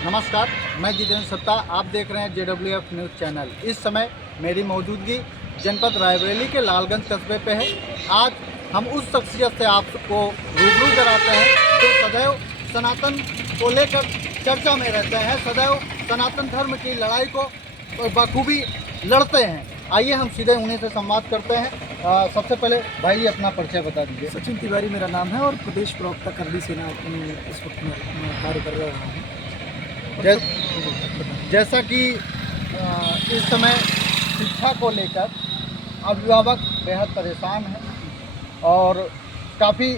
नमस्कार, मैं जितेंद्र सत्ता। आप देख रहे हैं JWF न्यूज़ चैनल। इस समय मेरी मौजूदगी जनपद रायबरेली के लालगंज कस्बे पे है। आज हम उस शख्सियत से आपको रूबरू कराते हैं जो सदैव सनातन को लेकर चर्चा में रहते हैं, सदैव सनातन धर्म की लड़ाई को बखूबी लड़ते हैं। आइए हम सीधे उन्हीं से संवाद करते हैं। सबसे पहले भाई अपना परिचय बता दीजिए। सचिन तिवारी मेरा नाम है और प्रदेश प्रवक्ता करली सेना में इस वक्त मैं कार्य कर रहा हूँ। जैसा कि इस समय शिक्षा को लेकर अभिभावक बेहद परेशान हैं और काफ़ी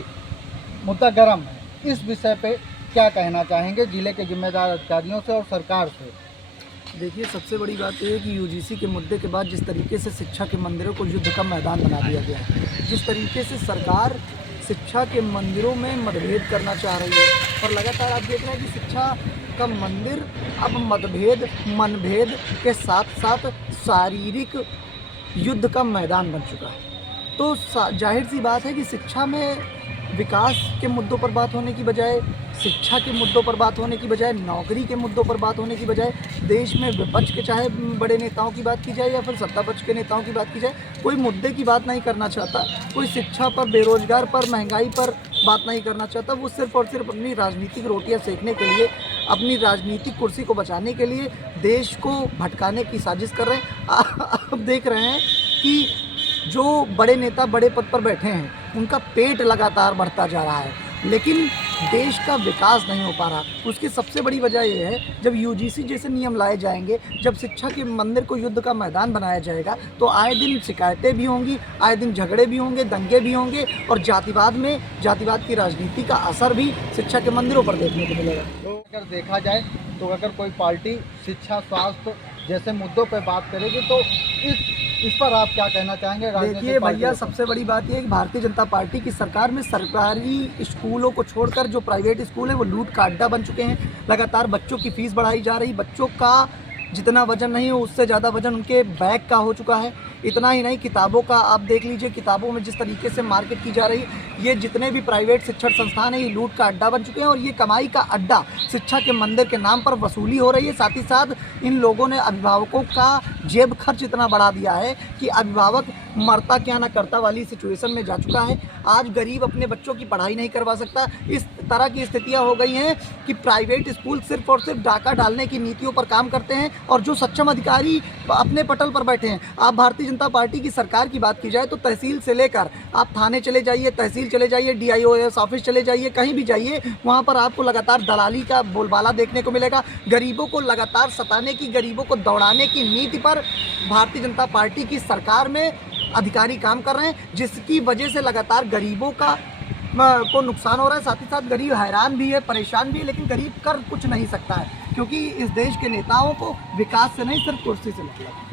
मुद्दा गर्म है। इस विषय पे क्या कहना चाहेंगे जिले के जिम्मेदार अधिकारियों से और सरकार से? देखिए, सबसे बड़ी बात यह है कि यूजीसी के मुद्दे के बाद जिस तरीके से शिक्षा के मंदिरों को युद्ध का मैदान बना दिया गया है, जिस तरीके से सरकार शिक्षा के मंदिरों में मतभेद करना चाह रही है और लगातार आप देख रहे हैं कि शिक्षा का मंदिर अब मतभेद मनभेद के साथ साथ शारीरिक युद्ध का मैदान बन चुका है। तो जाहिर सी बात है कि शिक्षा में विकास के मुद्दों पर बात होने की बजाय, शिक्षा के मुद्दों पर बात होने की बजाय, नौकरी के मुद्दों पर बात होने की बजाय, देश में विपक्ष के चाहे बड़े नेताओं की बात की जाए या फिर सत्ता पक्ष के नेताओं की बात की जाए, कोई मुद्दे की बात नहीं करना चाहता। कोई शिक्षा पर, बेरोजगार पर, महंगाई पर बात नहीं करना चाहता। वो सिर्फ और सिर्फ अपनी राजनीतिक रोटियां सेकने के लिए, अपनी राजनीतिक कुर्सी को बचाने के लिए देश को भटकाने की साजिश कर रहे हैं। आप देख रहे हैं कि जो बड़े नेता बड़े पद पर बैठे हैं उनका पेट लगातार बढ़ता जा रहा है, लेकिन देश का विकास नहीं हो पा रहा। उसकी सबसे बड़ी वजह यह है, जब यूजीसी जैसे नियम लाए जाएंगे, जब शिक्षा के मंदिर को युद्ध का मैदान बनाया जाएगा, तो आए दिन शिकायतें भी होंगी, आए दिन झगड़े भी होंगे, दंगे भी होंगे और जातिवाद की राजनीति का असर भी शिक्षा के मंदिरों पर देखने को मिलेगा। तो अगर देखा जाए तो अगर कोई पार्टी शिक्षा, स्वास्थ्य जैसे मुद्दों पर बात करेगी तो इस पर आप क्या कहना चाहेंगे? देखिए भैया, सबसे बड़ी बात यह है कि भारतीय जनता पार्टी की सरकार में सरकारी स्कूलों को छोड़कर जो प्राइवेट स्कूल हैं वो लूट का अड्डा बन चुके हैं। लगातार बच्चों की फीस बढ़ाई जा रही, बच्चों का जितना वजन नहीं हो उससे ज़्यादा वजन उनके बैग का हो चुका है। इतना ही नहीं, किताबों का आप देख लीजिए, किताबों में जिस तरीके से मार्केट की जा रही है, ये जितने भी प्राइवेट शिक्षण संस्थान हैं ये लूट का अड्डा बन चुके हैं और ये कमाई का अड्डा शिक्षा के मंदिर के नाम पर वसूली हो रही है। साथ ही साथ इन लोगों ने अभिभावकों का जेब खर्च इतना बढ़ा दिया है कि अभिभावक मरता क्या ना करता वाली सिचुएशन में जा चुका है। आज गरीब अपने बच्चों की पढ़ाई नहीं करवा सकता। इस तरह की स्थितियां हो गई हैं कि प्राइवेट स्कूल सिर्फ और सिर्फ डाका डालने की नीतियों पर काम करते हैं और जो सक्षम अधिकारी अपने पटल पर बैठे हैं। आप भारतीय जनता पार्टी की सरकार की बात की जाए तो तहसील से लेकर आप थाने चले जाइए, तहसील चले जाइए, DIOS ऑफिस चले जाइए, कहीं भी जाइए, वहाँ पर आपको लगातार दलाली का बोलबाला देखने को मिलेगा। गरीबों को लगातार सताने की, गरीबों को दौड़ाने की नीति पर भारतीय जनता पार्टी की सरकार में अधिकारी काम कर रहे हैं, जिसकी वजह से लगातार गरीबों को नुकसान हो रहा है। साथ ही साथ गरीब हैरान भी है, परेशान भी है, लेकिन गरीब कर कुछ नहीं सकता है क्योंकि इस देश के नेताओं को विकास से नहीं सिर्फ कुर्सी से मतलब है।